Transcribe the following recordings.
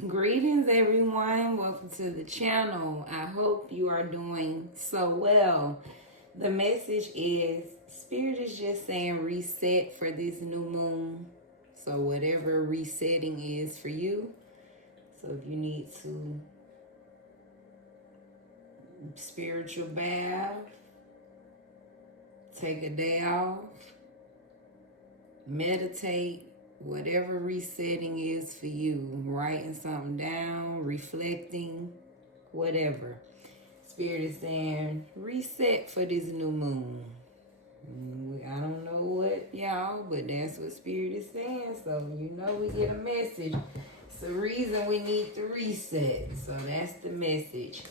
Greetings, everyone. Welcome to the channel. I hope you are doing so well. The message is Spirit is just saying reset for this new moon. So, whatever resetting is for you. So, if you need to spiritual bath, take a day off, meditate, whatever resetting is for you, writing something down, reflecting, whatever. Spirit is saying reset for this new moon. I don't know what y'all, but that's what Spirit is saying. So you know we get a message. It's the reason we need to reset. So that's the message.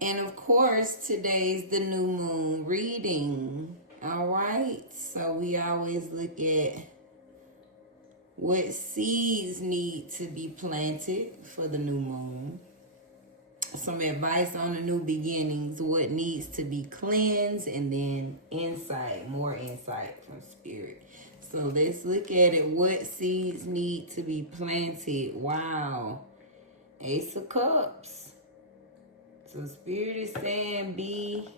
And of course, today's the new moon reading. All right. So we always look at what seeds need to be planted for the new moon. Some advice on the new beginnings, what needs to be cleansed, and then insight, more insight from Spirit. So let's look at it. What seeds need to be planted? Wow. Ace of Cups. So Spirit is saying be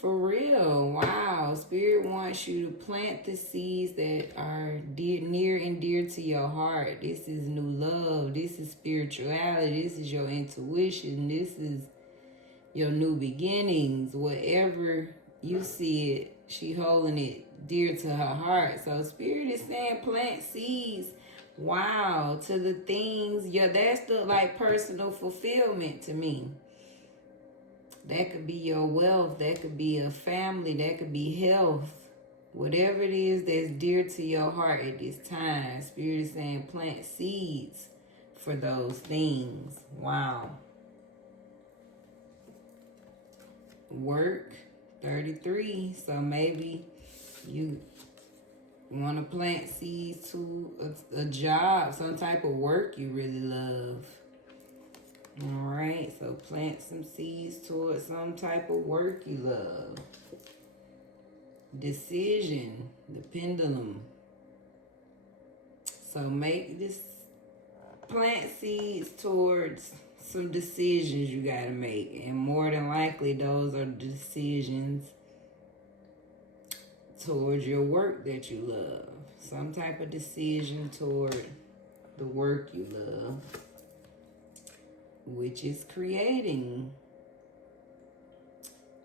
for real. Wow. Spirit wants you to plant the seeds that are near and dear to your heart. This is new love. This is spirituality. This is your intuition. This is your new beginnings. Whatever you see it, she holding it dear to her heart. So Spirit is saying plant seeds. Wow. To the things. Yeah, that's the like personal fulfillment to me. That could be your wealth. That could be a family. That could be health. Whatever it is that's dear to your heart at this time. Spirit is saying plant seeds for those things. Wow. Work, 33. So maybe you want to plant seeds to a job, some type of work you really love. All right, so plant some seeds towards some type of work you love. Decision, the pendulum. So make this, plant seeds towards some decisions you got to make. And more than likely, those are decisions towards your work that you love. Some type of decision toward the work you love, which is creating.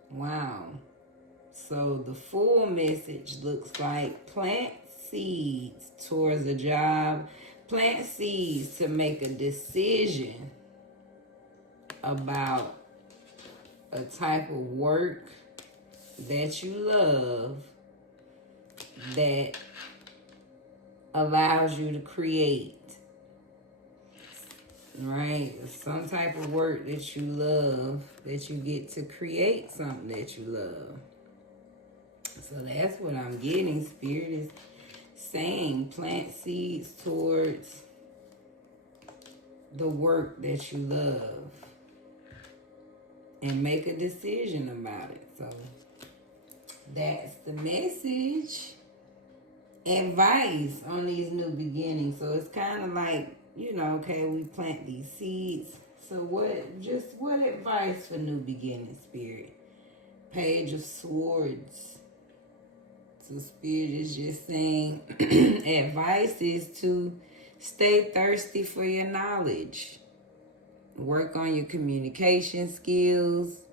Wow. So the full message looks like plant seeds towards a job. Plant seeds to make a decision about a type of work that you love that allows you to create. Right? Some type of work that you love, that you get to create something that you love. So that's what I'm getting. Spirit is saying plant seeds towards the work that you love and make a decision about it. So that's the message. Advice on these new beginnings. So it's kind of like, you know, okay, we plant these seeds. So what advice for new beginnings, Spirit? Page of Swords. So Spirit is just saying advice is to stay thirsty for your knowledge. Work on your communication skills.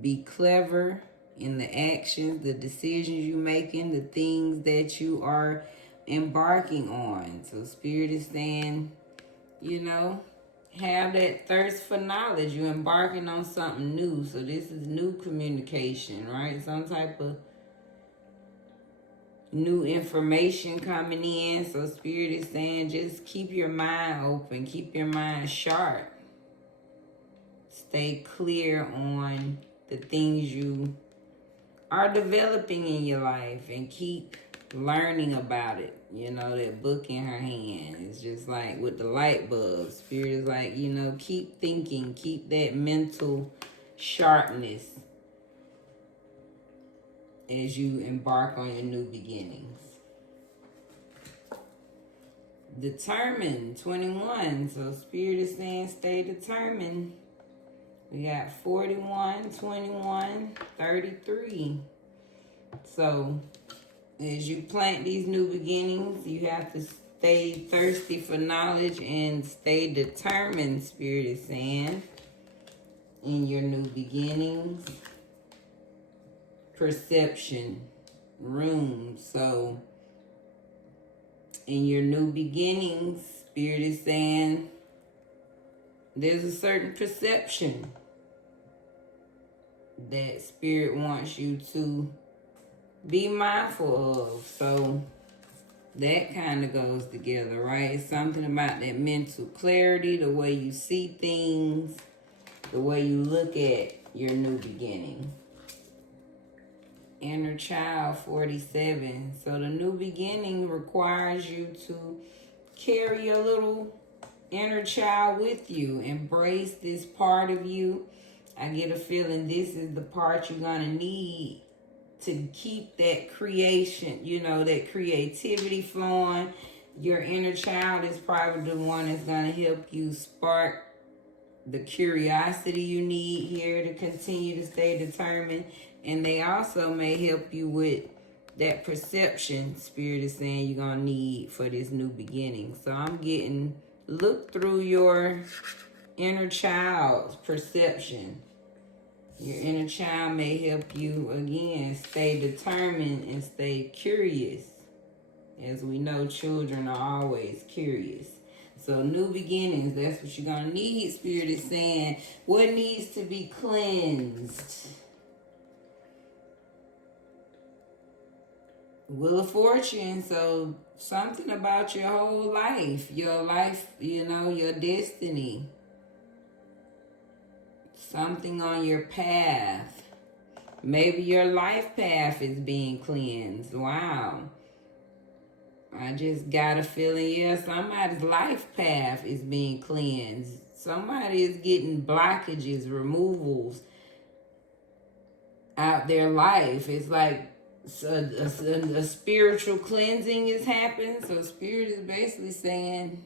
Be clever in the actions, the decisions you're making, the things that you are embarking on. So Spirit is saying, you know, have that thirst for knowledge. You're embarking on something new. So this is new communication, right? Some type of new information coming in. So Spirit is saying just keep your mind open. Keep your mind sharp. Stay clear on the things you are developing in your life and keep learning about it. You know, that book in her hand. It's just like with the light bulb. Spirit is like, you know, keep thinking. Keep that mental sharpness as you embark on your new beginnings. Determined, 21. So Spirit is saying stay determined. We got 41, 21, 33. So as you plant these new beginnings, you have to stay thirsty for knowledge and stay determined, Spirit is saying, in your new beginnings. Perception, room. So in your new beginnings, Spirit is saying there's a certain perception that Spirit wants you to be mindful of. So that kind of goes together, right? It's something about that mental clarity, the way you see things, the way you look at your new beginning. Inner child, 47. So the new beginning requires you to carry your little inner child with you. Embrace this part of you. I get a feeling this is the part you're going to need to keep that creation, that creativity flowing. Your inner child is probably the one that's going to help you spark the curiosity you need here to continue to stay determined. And they also may help you with that perception Spirit is saying you're going to need for this new beginning. So I'm getting, look through your inner child's perception. Your inner child may help you, again, stay determined and stay curious. As we know, children are always curious. So new beginnings, that's what you're going to need, Spirit is saying. What needs to be cleansed? Wheel of Fortune, so something about your whole life, your destiny. Something on your path. Maybe your life path is being cleansed. Wow. I just got a feeling, somebody's life path is being cleansed. Somebody is getting blockages, removals out their life. It's like a spiritual cleansing is happening. So Spirit is basically saying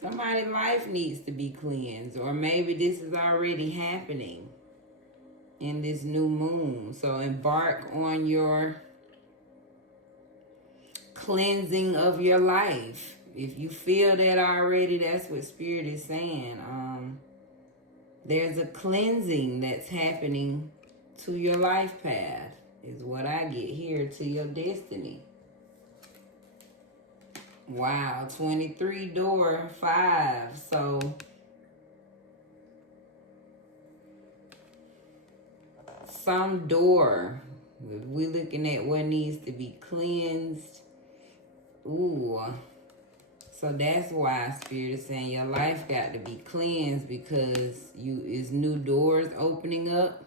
somebody's life needs to be cleansed. Or maybe this is already happening in this new moon. So embark on your cleansing of your life. If you feel that already, that's what Spirit is saying. There's a cleansing that's happening to your life path, is what I get here, to your destiny. Wow, 23 door 5. So some door, if we're looking at what needs to be cleansed. Ooh. So that's why Spirit is saying your life got to be cleansed, because is new doors opening up.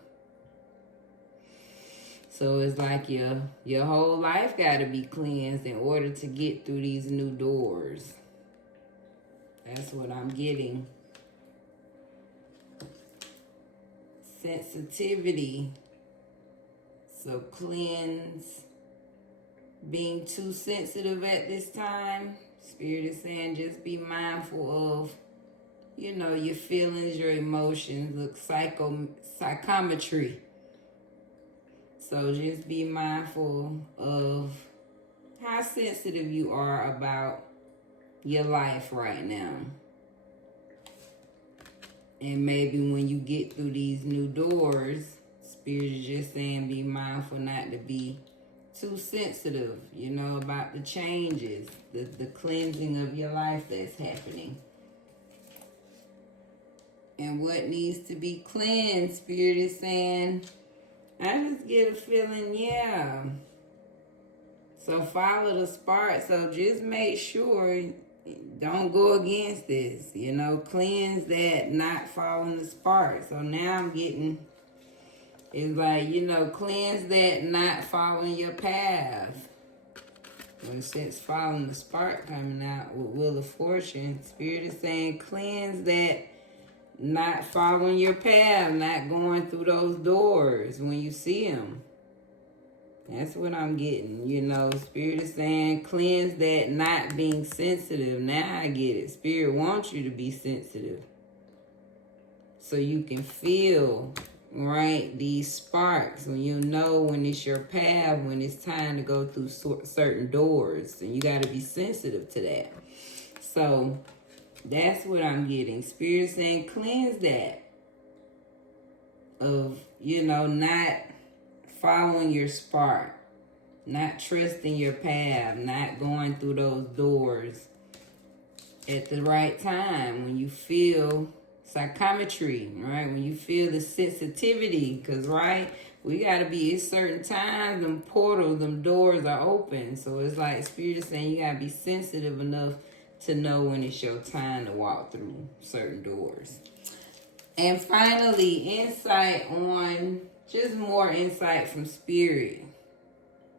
So it's like your whole life got to be cleansed in order to get through these new doors. That's what I'm getting. Sensitivity. So cleanse. Being too sensitive at this time. Spirit is saying just be mindful of, your feelings, your emotions. Look, psychometry. So just be mindful of how sensitive you are about your life right now. And maybe when you get through these new doors, Spirit is just saying be mindful not to be too sensitive, about the changes, the cleansing of your life that's happening. And what needs to be cleansed, Spirit is saying, I just get a feeling, So follow the spark. So just make sure, don't go against this, cleanse that not following the spark. So now I'm getting, it's like, cleanse that not following your path. When since following the spark coming out with Wheel of Fortune, Spirit is saying cleanse that not following your path, not going through those doors when you see them. That's what I'm getting. You know, Spirit is saying cleanse that not being sensitive. Now I get it. Spirit wants you to be sensitive, so you can feel, right, these sparks. When you know when it's your path, when it's time to go through certain doors. And you got to be sensitive to that. So that's what I'm getting. Spirit saying cleanse that of, you know, not following your spark, not trusting your path, not going through those doors at the right time when you feel psychometry, right? When you feel the sensitivity, because, right, we got to be at certain times, them portals, them doors are open. So it's like Spirit is saying you got to be sensitive enough to know when it's your time to walk through certain doors. And finally, insight on, just more insight from Spirit.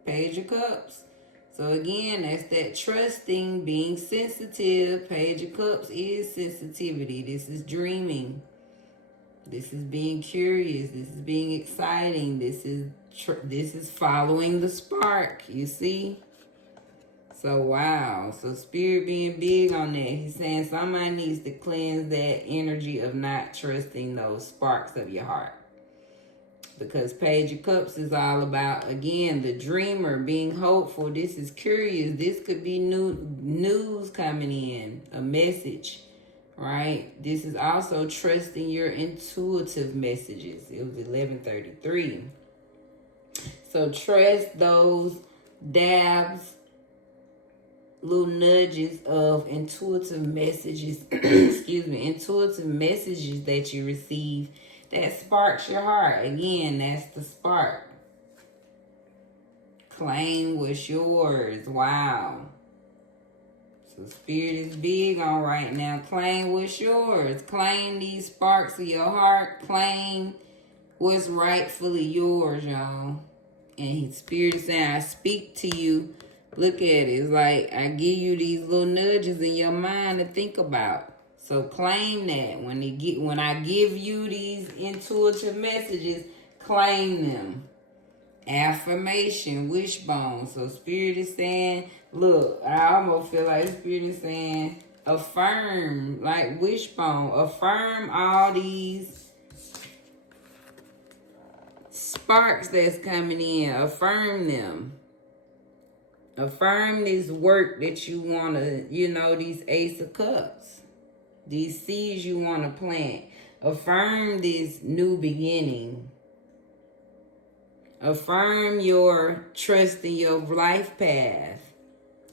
Page of Cups. So again, that's that trusting, being sensitive. Page of Cups is sensitivity. This is dreaming. This is being curious. This is being exciting. This is following the spark. You see? So wow. So Spirit being big on that. He's saying somebody needs to cleanse that energy of not trusting those sparks of your heart. Because Page of Cups is all about, again, the dreamer, being hopeful. This is curious. This could be news coming in, a message, right? This is also trusting your intuitive messages. It was 11:33. So trust those dabs, little nudges of intuitive messages, intuitive messages that you receive that sparks your heart. Again, that's the spark. Claim what's yours. Wow. So Spirit is big on right now. Claim what's yours. Claim these sparks of your heart. Claim what's rightfully yours, y'all. And Spirit is saying, I speak to you. Look at it. It's like I give you these little nudges in your mind to think about. So claim that. When I give you these intuitive messages, claim them. Affirmation, wishbone. So Spirit is saying, look, I almost feel like Spirit is saying, affirm, like wishbone. Affirm all these sparks that's coming in. Affirm them. Affirm this work that you want to, these Ace of Cups. These seeds you want to plant. Affirm this new beginning. Affirm your trust in your life path.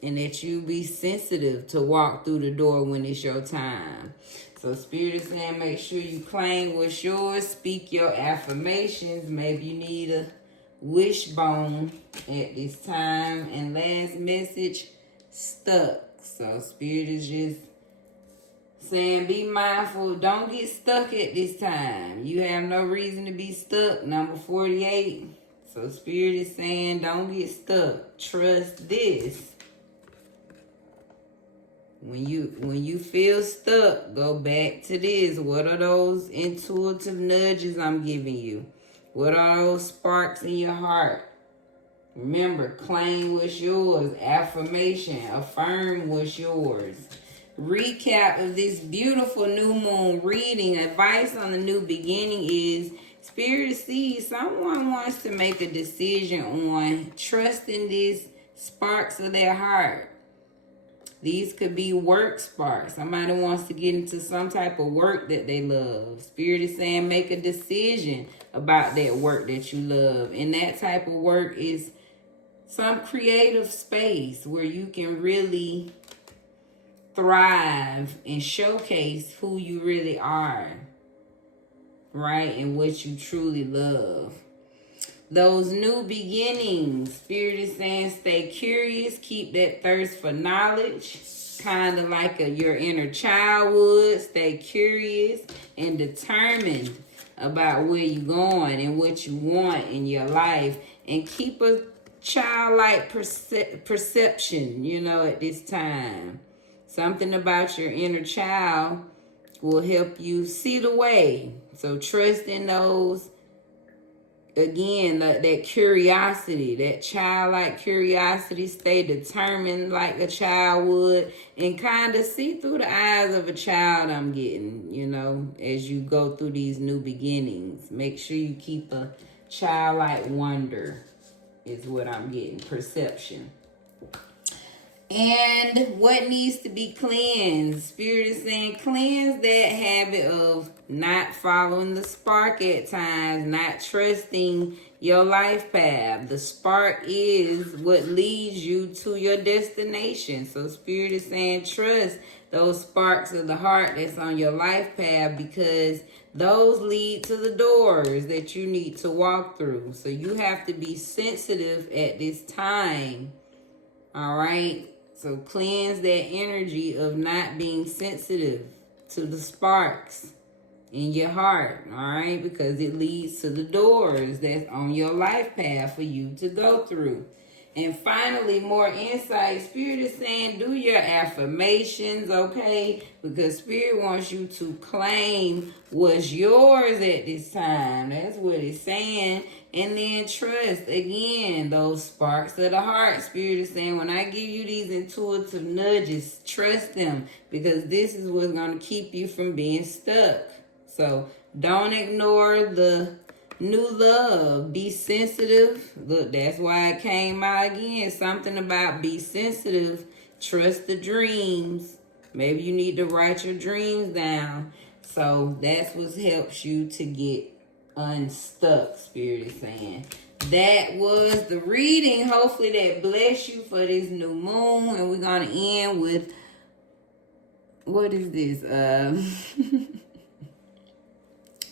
And that you be sensitive to walk through the door when it's your time. So Spirit is saying make sure you claim what's yours. Speak your affirmations. Maybe you need a wishbone at this time. And last message, stuck. So Spirit is just saying be mindful. Don't get stuck at this time. You have no reason to be stuck. Number 48. So Spirit is saying don't get stuck. Trust this. When you feel stuck, go back to this. What are those intuitive nudges I'm giving you? What are those sparks in your heart? Remember, claim what's yours. Affirmation. Affirm what's yours. Recap of this beautiful new moon reading. Advice on the new beginning is Spirit sees someone wants to make a decision on trusting these sparks of their heart. These could be work sparks. Somebody wants to get into some type of work that they love. Spirit is saying make a decision about that work that you love. And that type of work is some creative space where you can really thrive and showcase who you really are, right? And what you truly love. Those new beginnings, Spirit is saying stay curious, keep that thirst for knowledge, kind of like your inner child would. Stay curious and determined about where you're going and what you want in your life, and keep a childlike perception, at this time. Something about your inner child will help you see the way. So trust in those again, that curiosity, that childlike curiosity, stay determined like a child would, and kind of see through the eyes of a child. I'm getting, as you go through these new beginnings, make sure you keep a childlike wonder is what I'm getting, perception. And what needs to be cleansed? Spirit is saying cleanse that habit of not following the spark at times, not trusting your life path. The spark is what leads you to your destination. So Spirit is saying trust those sparks of the heart that's on your life path, because those lead to the doors that you need to walk through. So you have to be sensitive at this time. All right? So cleanse that energy of not being sensitive to the sparks in your heart, all right? Because it leads to the doors that's on your life path for you to go through. And finally, more insight. Spirit is saying do your affirmations, okay? Because Spirit wants you to claim what's yours at this time. That's what it's saying. And then trust, again, those sparks of the heart. Spirit is saying when I give you these intuitive nudges, trust them, because this is what's going to keep you from being stuck. So don't ignore the new love. Be sensitive. Look, that's why it came out again. Something about be sensitive. Trust the dreams. Maybe you need to write your dreams down. So that's what helps you to get unstuck, Spirit is saying. That was the reading. Hopefully that bless you for this new moon. And we're going to end with, what is this?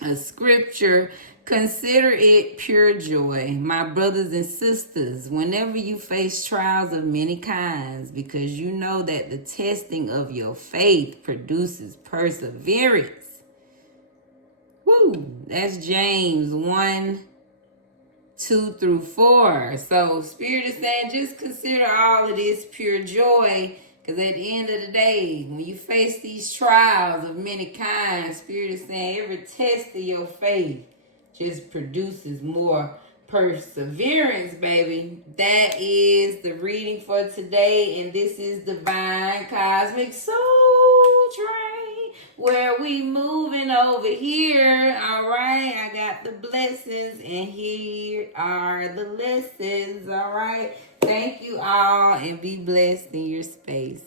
A scripture. Consider it pure joy, my brothers and sisters, whenever you face trials of many kinds, because you know that the testing of your faith produces perseverance. Woo! That's James 1:2-4. So Spirit is saying just consider all of this pure joy, because at the end of the day, when you face these trials of many kinds, Spirit is saying every test of your faith just produces more perseverance, baby. That is the reading for today. And this is Divine Cosmic Soul Train, where we moving over here. All right. I got the blessings and here are the lessons. All right. Thank you all and be blessed in your space.